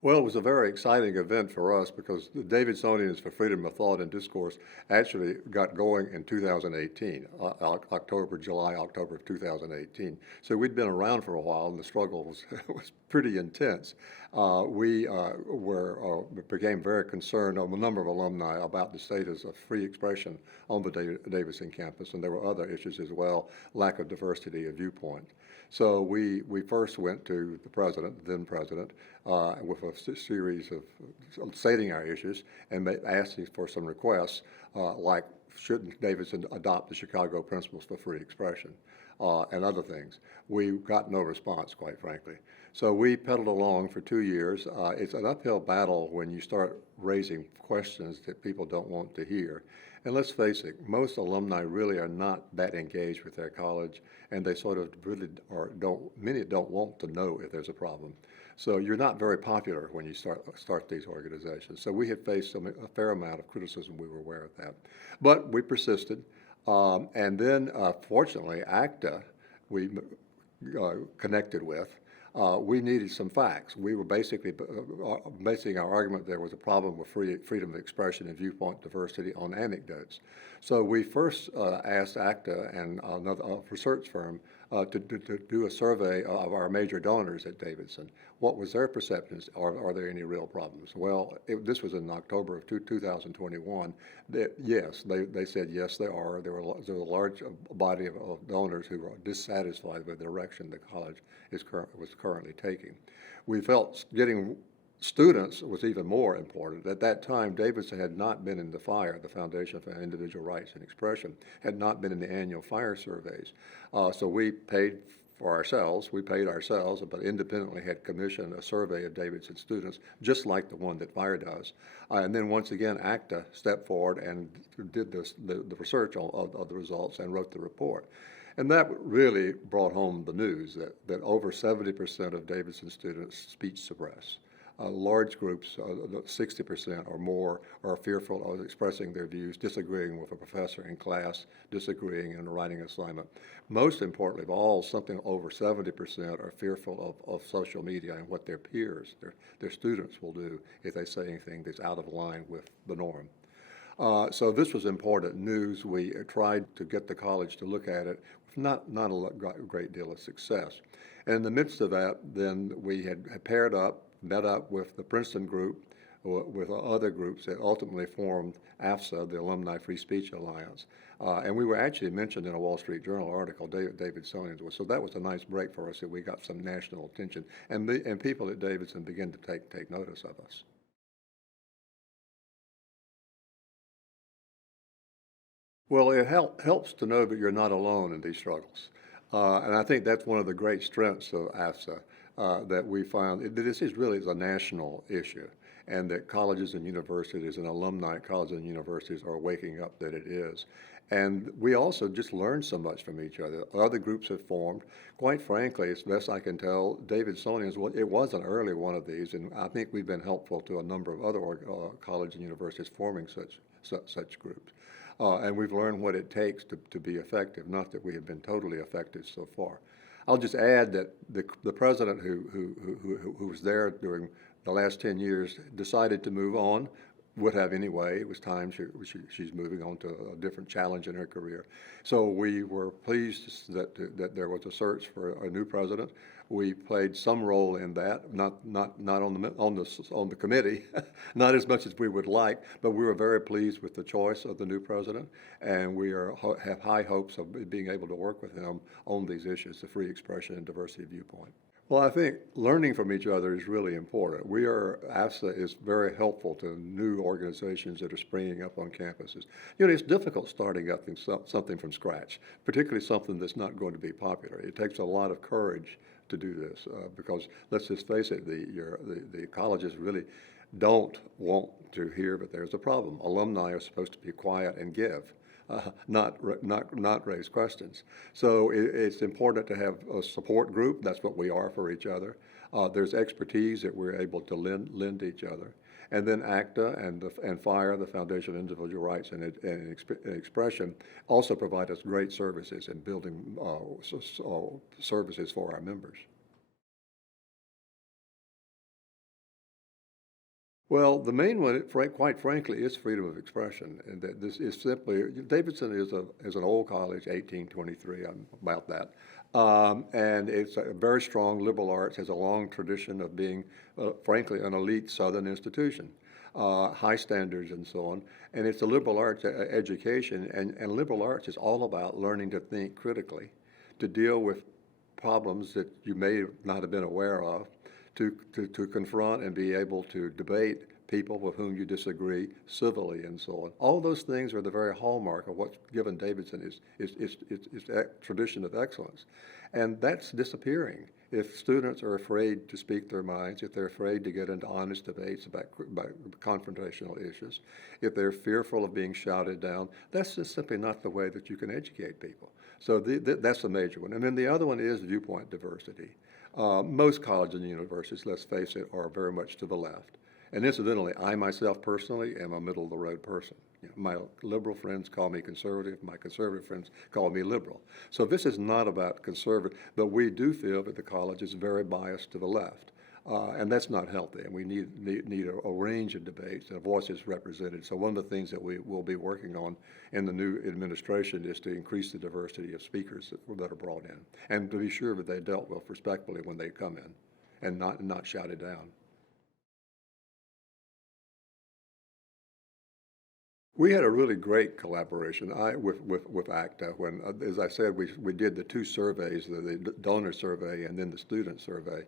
Well, it was a very exciting event for us because the Davidsonians for Freedom of Thought and Discourse actually got going in 2018, October, July, October of 2018. So we'd been around for a while, and the struggle was was pretty intense. We became very concerned, a number of alumni, about the status of free expression on the Davidson campus, and there were other issues as well, lack of diversity of viewpoint. So we first went to the president, then president, with a series of stating our issues and asking for some requests, like shouldn't Davidson adopt the Chicago principles for free expression, and other things. We got no response, quite frankly. So we pedaled along for 2 years. It's an uphill battle when you start raising questions that people don't want to hear. And let's face it, most alumni really are not that engaged with their college, and they sort of really are, many don't want to know if there's a problem. So you're not very popular when you start these organizations. So we had faced a fair amount of criticism. We were aware of that, but we persisted. And then, fortunately, ACTA, we connected with. We needed some facts. We were basically basing our argument there was a problem with freedom of expression and viewpoint diversity on anecdotes. So we first asked ACTA and another research firm to do a survey of our major donors at Davidson. What was their perceptions? Are there any real problems? Well, this was in October of 2021. Yes, they said yes, there are. There was a large body of donors who were dissatisfied with the direction the college was currently taking. We felt getting students was even more important. At that time, Davidson had not been in the FIRE, the Foundation for Individual Rights and Expression, had not been in the annual FIRE surveys. So we paid for ourselves, but independently had commissioned a survey of Davidson students, just like the one that FIRE does. And then once again, ACTA stepped forward and did the research of the results and wrote the report. And that really brought home the news that over 70% of Davidson students speech suppress. Large groups, 60% or more, are fearful of expressing their views, disagreeing with a professor in class, disagreeing in a writing assignment. Most importantly of all, something over 70% are fearful of social media and what their peers, their students will do if they say anything that's out of line with the norm. So this was important news. We tried to get the college to look at it with not a great deal of success. And in the midst of that, then we had met up with the Princeton group, with other groups that ultimately formed AFSA, the Alumni Free Speech Alliance. And we were actually mentioned in a Wall Street Journal article, Davidsonians. So that was a nice break for us that we got some national attention. And people at Davidson began to take notice of us. Well, it helps to know that you're not alone in these struggles. And I think that's one of the great strengths of AFSA, that we found that this is really a national issue, and that colleges and universities and alumni at colleges and universities are waking up that it is. And we also just learned so much from each other. Other groups have formed. Quite frankly, as best I can tell, Davidsonians, it was an early one of these, and I think we've been helpful to a number of other colleges and universities forming such groups. And we've learned what it takes to be effective, not that we have been totally effective so far. I'll just add that the president who was there during the last 10 years decided to move on, would have anyway. It was time she's moving on to a different challenge in her career. So we were pleased that there was a search for a new president. We played some role in that, not on the committee, not as much as we would like, but we were very pleased with the choice of the new president, and we have high hopes of being able to work with him on these issues, the free expression and diversity of viewpoint. Well, I think learning from each other is really important. AFSA is very helpful to new organizations that are springing up on campuses. You know, it's difficult starting up something from scratch, particularly something that's not going to be popular. It takes a lot of courage to do this because let's just face it, the colleges really don't want to hear that there's a problem. Alumni are supposed to be quiet and give. Not raise questions. So it's important to have a support group. That's what we are for each other. There's expertise that we're able to lend each other. And then ACTA and FIRE, the Foundation of Individual Rights and Expression, also provide us great services in building services for our members. Well, the main one, quite frankly, is freedom of expression, and that this is simply Davidson is an old college, 1823. I'm about that, and it's a very strong liberal arts. Has a long tradition of being, frankly, an elite Southern institution, high standards and so on. And it's a liberal arts education, and liberal arts is all about learning to think critically, to deal with problems that you may not have been aware of, to confront and be able to debate people with whom you disagree civilly and so on. All those things are the very hallmark of what's given Davidson is tradition of excellence. And that's disappearing if students are afraid to speak their minds, if they're afraid to get into honest debates about confrontational issues, if they're fearful of being shouted down. That's just simply not the way that you can educate people. So that's a major one. And then the other one is viewpoint diversity. Most colleges and universities, let's face it, are very much to the left. And incidentally, I myself personally am a middle-of-the-road person. You know, my liberal friends call me conservative. My conservative friends call me liberal. So this is not about conservative, but we do feel that the college is very biased to the left. And that's not healthy, and we need a range of debates and voices represented. So one of the things that we will be working on in the new administration is to increase the diversity of speakers that are brought in, and to be sure that they're dealt with respectfully when they come in, and not shouted down. We had a really great collaboration with ACTA when, as I said, we did the two surveys, the donor survey and then the student survey.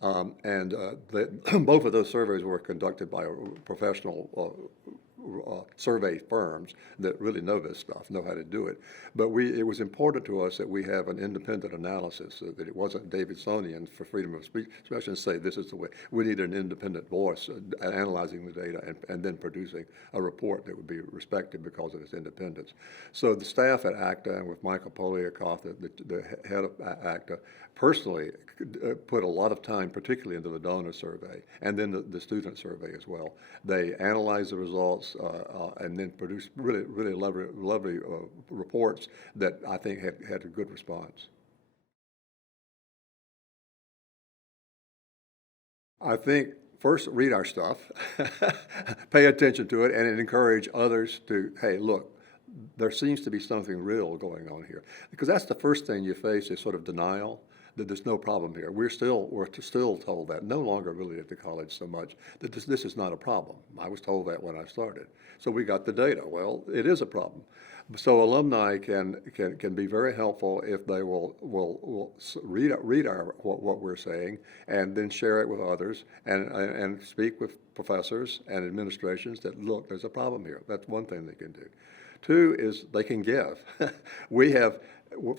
Both of those surveys were conducted by professional survey firms that really know this stuff, know how to do it. But it was important to us that we have an independent analysis, so that it wasn't Davidsonians for freedom of speech, especially say this is the way. We need an independent voice analyzing the data and then producing a report that would be respected because of its independence. So the staff at ACTA and with Michael Poliakoff, the head of ACTA, personally put a lot of time, particularly into the donor survey and then the student survey as well. They analyzed the results and then produced really lovely reports that I think had a good response. I think first read our stuff, pay attention to it, and encourage others to, hey, look, there seems to be something real going on here. Because that's the first thing you face is sort of denial that there's no problem here. We're still told that, no longer really at the college so much, that this is not a problem. I was told that when I started. So we got the data. Well, it is a problem. So alumni can be very helpful if they will read what we're saying and then share it with others and speak with professors and administrations that, look, there's a problem here. That's one thing they can do. Two is they can give.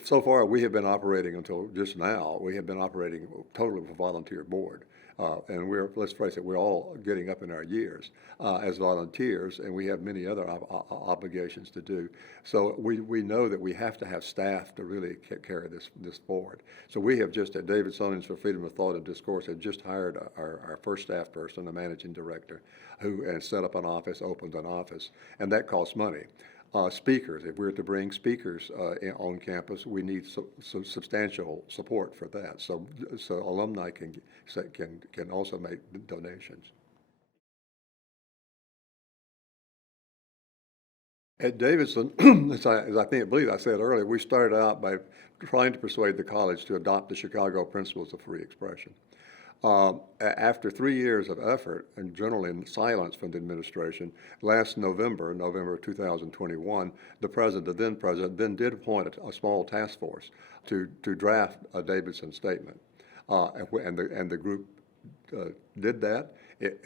So far, we have been operating until just now, we have been operating totally with a volunteer board. And let's face it, we're all getting up in our years as volunteers, and we have many other obligations to do. So we know that we have to have staff to really carry this forward. So we have just at Davidsonians for Freedom of Thought and Discourse have just hired our first staff person, a managing director, who set up an office, opened an office, and that costs money. Speakers, if we're to bring speakers on campus, we need substantial support for that. So alumni can also make donations. At Davidson, as I believe I said earlier, we started out by trying to persuade the college to adopt the Chicago principles of free expression. After 3 years of effort and generally in silence from the administration, last November 2021, the then president, did appoint a small task force to draft a Davidson statement, and the group did that.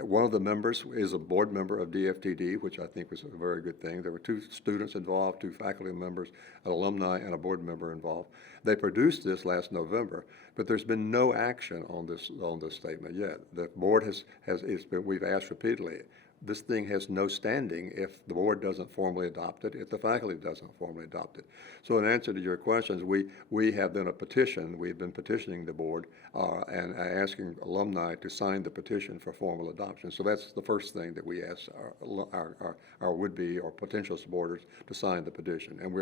One of the members is a board member of DFTD, which I think was a very good thing. There were 2 students involved, 2 faculty members, an alumni, and a board member involved. They produced this last November, but there's been no action on this statement yet. The board we've asked repeatedly. This thing has no standing if the board doesn't formally adopt it, if the faculty doesn't formally adopt it. So in answer to your questions, we have done a petition. We've been petitioning the board and asking alumni to sign the petition for formal adoption. So that's the first thing that we ask our would-be or potential supporters to sign the petition. And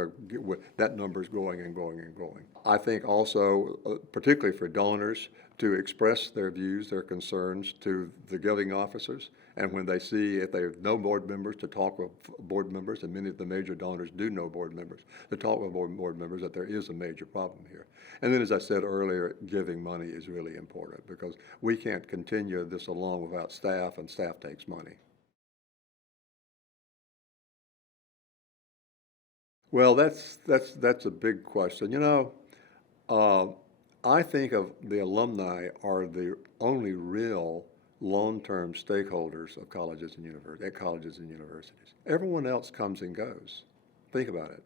that number is growing and growing and growing. I think also, particularly for donors, to express their views, their concerns to the giving officers And when they see, if they know board members, to talk with board members, and many of the major donors do know board members, to talk with board members that there is a major problem here. And then, as I said earlier, giving money is really important because we can't continue this along without staff, and staff takes money. Well, that's a big question. Uh, I think of the alumni are the only real long-term stakeholders of colleges and universities. Everyone else comes and goes. Think about it.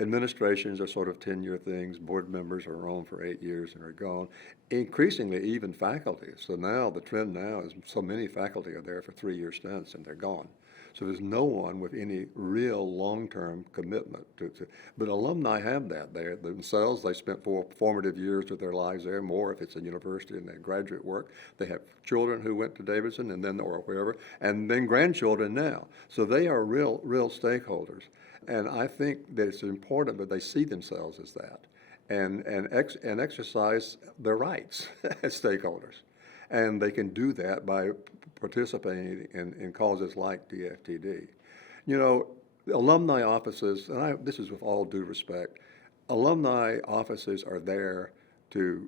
Administrations are sort of 10-year things. Board members are on for 8 years and are gone. Increasingly, even faculty. So now the trend now is so many faculty are there for 3-year stints and they're gone. So there's no one with any real long-term commitment but alumni have that. They themselves, they spent 4 formative years of their lives there, more if it's a university and they graduate work. They have children who went to Davidson and then, or wherever, and then grandchildren now. So they are real stakeholders. And I think that it's important that they see themselves as that and exercise their rights as stakeholders. And they can do that by participating in causes like DFTD. Alumni offices, and this is with all due respect, alumni offices are there to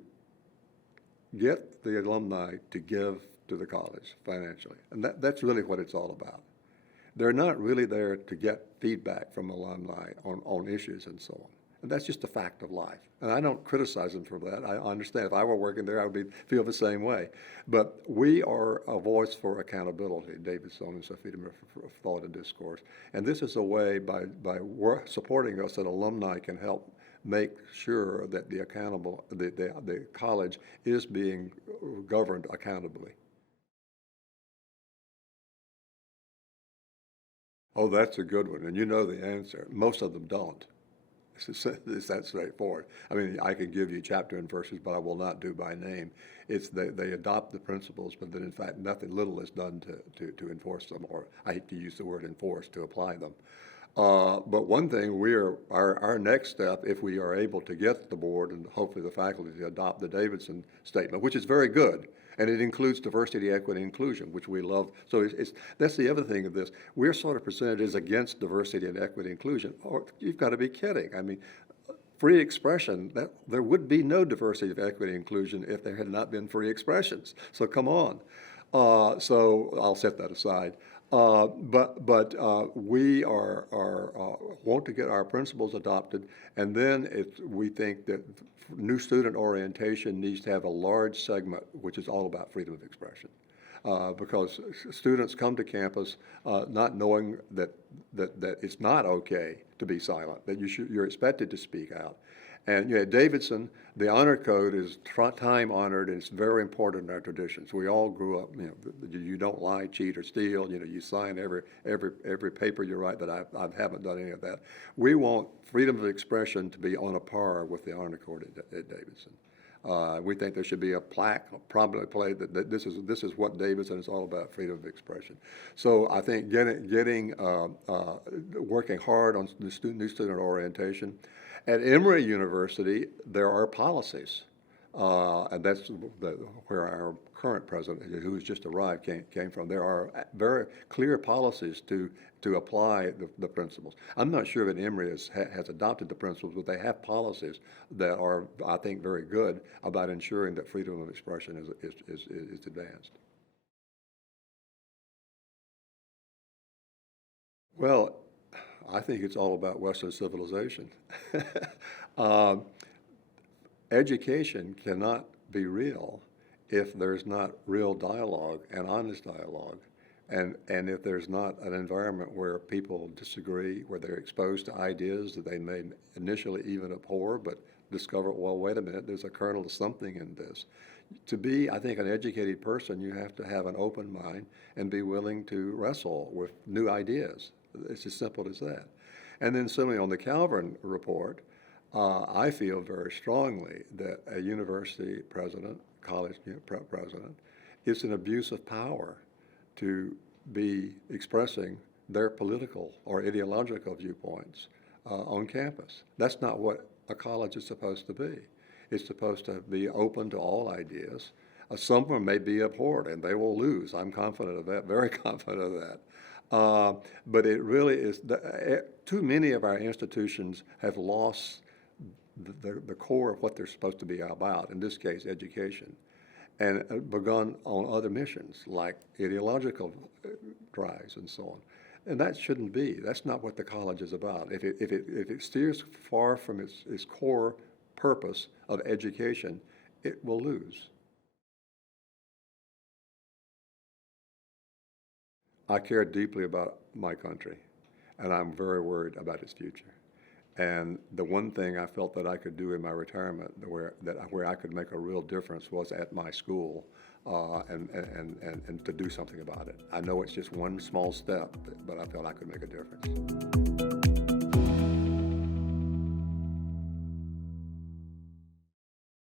get the alumni to give to the college financially. And that's really what it's all about. They're not really there to get feedback from alumni on issues and so on. And that's just a fact of life. And I don't criticize them for that. I understand if I were working there, I would feel the same way. But we are a voice for accountability, Davidsonians of freedom of thought and discourse. And this is a way by supporting us that alumni can help make sure that the college is being governed accountably. Oh, that's a good one. And you know the answer. Most of them don't. It's that straightforward. I mean, I can give you chapter and verses, but I will not do by name. It's they adopt the principles, but then in fact nothing little is done to enforce them, or I hate to use the word enforce, to apply them. But one thing, our next step, if we are able to get the board and hopefully the faculty to adopt the Davidson statement, which is very good, and it includes diversity, equity, inclusion, which we love. So that's the other thing of this. We're sort of presented as against diversity and equity inclusion. Oh, you've got to be kidding. I mean, free expression, there would be no diversity of equity inclusion if there had not been free expressions. So come on. So I'll set that aside. But we want to get our principles adopted, and then we think that new student orientation needs to have a large segment which is all about freedom of expression. Because students come to campus not knowing that it's not okay to be silent, that you're expected to speak out. And at Davidson, the honor code is time honored, and it's very important in our traditions. We all grew up, you don't lie, cheat, or steal. You sign every paper you write. That I haven't done any of that. We want freedom of expression to be on a par with the honor code at Davidson. We think there should be a plaque, probably played that this is what Davidson is all about, freedom of expression. So I think working hard on the new student orientation. At Emory University, there are policies, and that's where our current president, who has just arrived, came from. There are very clear policies to apply the principles. I'm not sure that Emory has adopted the principles, but they have policies that are, I think, very good about ensuring that freedom of expression is advanced. Well, I think it's all about Western civilization. Education cannot be real if there's not real dialogue and honest dialogue, and if there's not an environment where people disagree, where they're exposed to ideas that they may initially even abhor, but discover, well, wait a minute, there's a kernel of something in this. To be, I think, an educated person, you have to have an open mind and be willing to wrestle with new ideas. It's as simple as that. And then similarly on the Calvin report, I feel very strongly that a university president, college president, is an abuse of power to be expressing their political or ideological viewpoints on campus. That's not what a college is supposed to be. It's supposed to be open to all ideas. Some of them may be abhorred, and they will lose. I'm confident of that, very confident of that. But it really is, too many of our institutions have lost the core of what they're supposed to be about, in this case, education, and begun on other missions like ideological drives and so on. And that shouldn't be. That's not what the college is about. If it steers far from its core purpose of education, it will lose. I care deeply about my country, and I'm very worried about its future. And the one thing I felt that I could do in my retirement, where I could make a real difference, was at my school, and to do something about it. I know it's just one small step, but I felt I could make a difference.